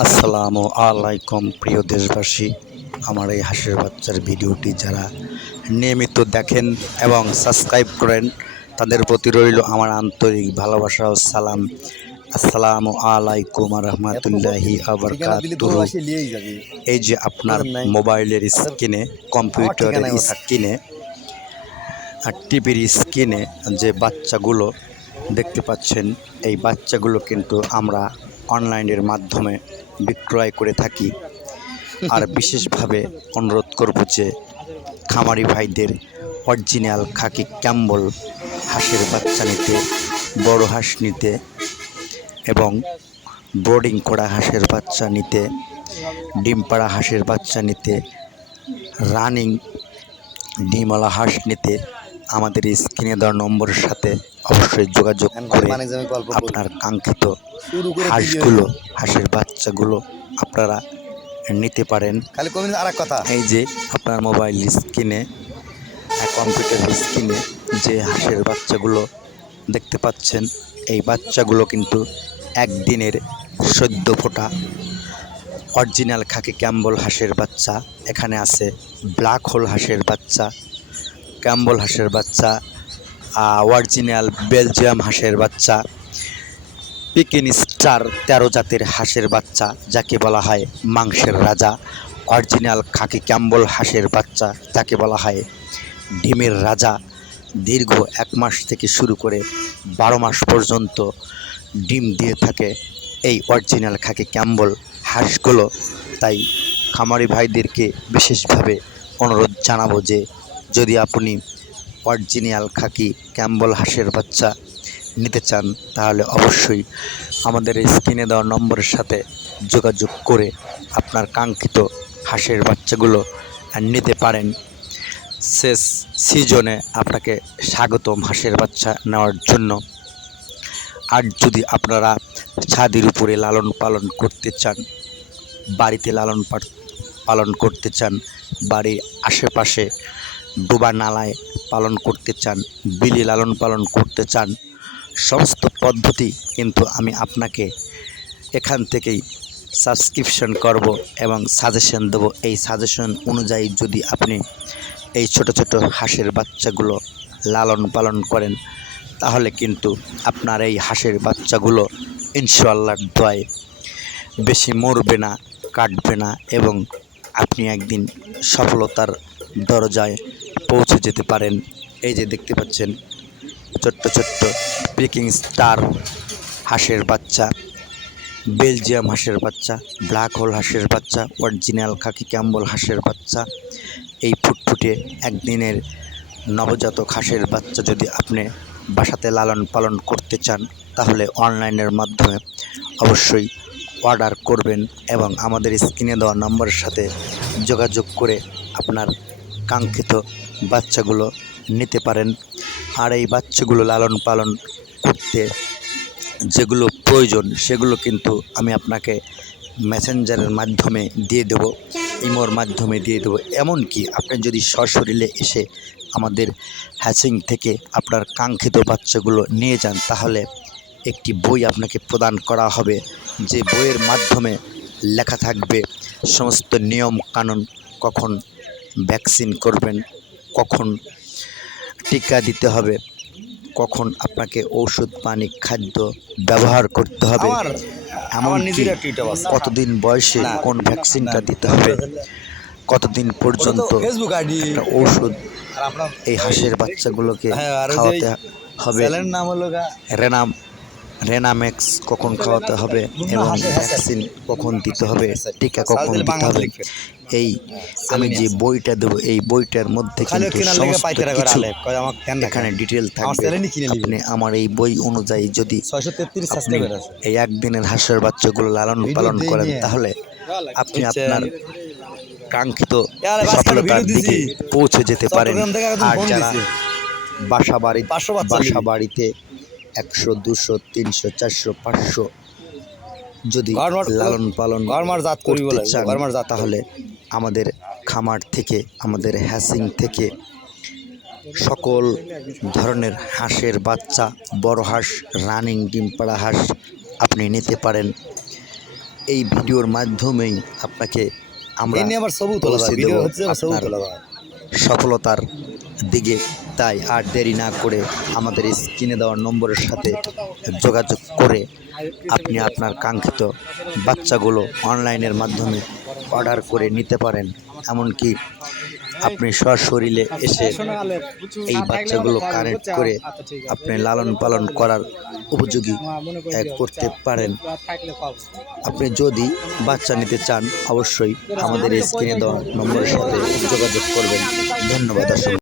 আসসালামু আলাইকুম, প্রিয় দেশবাসী। আমার এই হাসির বাচ্চার ভিডিওটি যারা নিয়মিত দেখেন এবং সাবস্ক্রাইব করেন, তাদের প্রতি রইল আমার আন্তরিক ভালোবাসা ও সালাম। আসসালামু আলাইকুম রহমতুল্লাহি এই যে আপনার মোবাইলের স্ক্রিনে, কম্পিউটারের স্ক্রিনে, আর টিভির স্ক্রিনে যে বাচ্চাগুলো দেখতে পাচ্ছেন, এই বাচ্চাগুলো কিন্তু আমরা অনলাইনের মাধ্যমে বিক্রয় করে থাকি। আর বিশেষভাবে অনুরোধ করব যে খামারি ভাইদের অরিজিনাল খাকি ক্যাম্বল, হাঁসের বাচ্চা নিতে, বড় হাঁস নিতে এবং বোর্ডিং করা হাঁসের বাচ্চা নিতে, ডিম পাড়া হাঁসের বাচ্চা নিতে রানিং ডিমওয়ালা হাঁস নিতে আমাদের স্ক্রিনে দেওয়া নম্বরের সাথে অবশ্যই যোগাযোগ করে আপনার কাঙ্ক্ষিত হাঁসগুলো হাঁসের বাচ্চাগুলো আপনারা নিতে পারেন। খালি কমিন আর এক কথা। এই যে আপনার মোবাইল স্ক্রিনে কম্পিউটার স্ক্রিনে যে হাঁসের বাচ্চাগুলো দেখতে পাচ্ছেন এই বাচ্চাগুলো কিন্তু একদিনের সদ্য ফোটা অরিজিনাল খাকি ক্যাম্বল হাঁসের বাচ্চা। এখানে আছে ব্ল্যাক হোল হাঁসের বাচ্চা ক্যাম্বল হাঁসের বাচ্চা অরিজিনাল বেলজিয়াম হাঁসের বাচ্চা পিকিন স্টার তেরো জাতের হাঁসের বাচ্চা, যাকে বলা হয় মাংসের রাজা। অরিজিনাল খাকি ক্যাম্বল হাঁসের বাচ্চা যাকে বলা হয় ডিমের রাজা। দীর্ঘ এক মাস থেকে শুরু করে বারো মাস পর্যন্ত ডিম দিয়ে থাকে এই অরিজিনাল খাকি ক্যাম্বল হাঁসগুলো। তাই খামারি ভাইদেরকে বিশেষভাবে অনুরোধ জানাব যে, যদি আপনি অরিজিনাল খাকি ক্যাম্বল হাঁসের বাচ্চা নিতে চান, তাহলে অবশ্যই আমাদের এই স্ক্রিনে দেওয়া নম্বরের সাথে যোগাযোগ করে আপনার কাঙ্ক্ষিত হাঁসের বাচ্চাগুলো নিতে পারেন। শেষ সিজনে আপনাকে স্বাগতম হাঁসের বাচ্চা নেওয়ার জন্য। আর যদি আপনারা ছাদের উপরে লালন পালন করতে চান, বাড়িতে লালন পাল- পালন করতে চান, বাড়ির আশেপাশে ডোবা নালায় পালন করতে চান, বিলি লালন পালন করতে চান, সমস্ত পদ্ধতি কিন্তু আমি আপনাকে এখান থেকেই সাবস্ক্রিপশন করব এবং সাজেশন দেবো। এই সাজেশন অনুযায়ী যদি আপনি এই ছোট ছোট হাঁসের বাচ্চাগুলো লালন পালন করেন, তাহলে কিন্তু আপনার এই হাঁসের বাচ্চাগুলো ইনশাল্লাহর দয় বেশি মরবে না, কাটবে না এবং আপনি একদিন সফলতার দরজায় পৌঁছে যেতে পারেন। এই যে দেখতে পাচ্ছেন, ছোট্ট ছোট্ট পিকিং স্টার হাঁসের বাচ্চা বেলজিয়াম হাঁসের বাচ্চা ব্ল্যাক হোল হাঁসের বাচ্চা অরিজিনাল খাকি ক্যাম্বল হাঁসের বাচ্চা, এই ফুটফুটে একদিনের নবজাতক হাঁসের বাচ্চা যদি আপনি বাসাতে লালন পালন করতে চান, তাহলে অনলাইনের মাধ্যমে অবশ্যই অর্ডার করবেন এবং আমাদের স্ক্রিনে দেওয়া নম্বরের সাথে যোগাযোগ করে আপনার কাঙ্ক্ষিত বাচ্চাগুলো নিতে পারেন। আর এই বাচ্চাগুলো লালন পালন করতে যেগুলো প্রয়োজন, সেগুলো কিন্তু আমি আপনাকে মেসেঞ্জারের মাধ্যমে দিয়ে দেবো ইমোর মাধ্যমে দিয়ে দেবো। এমনকি আপনি যদি সশরীরে এসে আমাদের হ্যাচিং থেকে আপনার কাঙ্ক্ষিত বাচ্চাগুলো নিয়ে যান, তাহলে একটি বই আপনাকে প্রদান করা হবে। যে বইয়ের মাধ্যমে লেখা থাকবে সমস্ত নিয়ম কানুন কখন ভ্যাকসিন করবেন কখন টিকা দিতে হবে কখন আপনাকে ঔষধ পানি খাদ্য ব্যবহার করতে হবে এমনকি কতদিন বয়সে কোন ভ্যাকসিনটা দিতে হবে কতদিন পর্যন্ত একটা ঔষধ এই হাঁসের বাচ্চাগুলোকে হ্যাঁ, খাওয়াতে হবে। চ্যানেলের নাম হলো রেনাম রেনামেক্স কখন খাওয়াতে হবে এবং ভ্যাকসিন কখন দিতে হবে টিকা কখন দিতে হবে এই আমি যে বইটা দেবো এই বইটার মধ্যে কিন্তু সমস্ত কিছু এখানে ডিটেল থাকবে। আপনি আমার এই বই অনুযায়ী যদি আপনি এই একদিনের হাঁসের বাচ্চাগুলো লালন পালন করেন তাহলে আপনি আপনার কাঙ্ক্ষিত সফলতার দিকে পৌঁছে যেতে পারেন। আর যারা বাসা বাড়ি বাসা বাড়িতে একশো দুশো তিনশো চারশো পাঁচশো যদি লালন পালন গরমার জাত করি করতে বলে, চান জাত তাহলে আমাদের খামার থেকে আমাদের হ্যাসিং থেকে সকল ধরনের হাঁসের বাচ্চা বড় হাঁস রানিং ডিম পাড়া হাঁস আপনি নিতে পারেন। এই ভিডিওর মাধ্যমেই আপনাকে আমরা সফলতার দিকে। তাই আর দেরি না করে আমাদের স্ক্রিনে দেওয়ার নম্বরের সাথে যোগাযোগ করে আপনি আপনার কাঙ্ক্ষিত বাচ্চাগুলো অনলাইনের মাধ্যমে অর্ডার করে নিতে পারেন। এমনকি আপনি সশরীরে এসে এই বাচ্চাগুলো কানেক্ট করে আপনি লালন পালন করার উপযোগী করতে পারেন। আপনি যদি বাচ্চা নিতে চান, অবশ্যই আমাদের স্ক্রিনে দেওয়া নম্বরের সাথে যোগাযোগ করবেন। ধন্যবাদ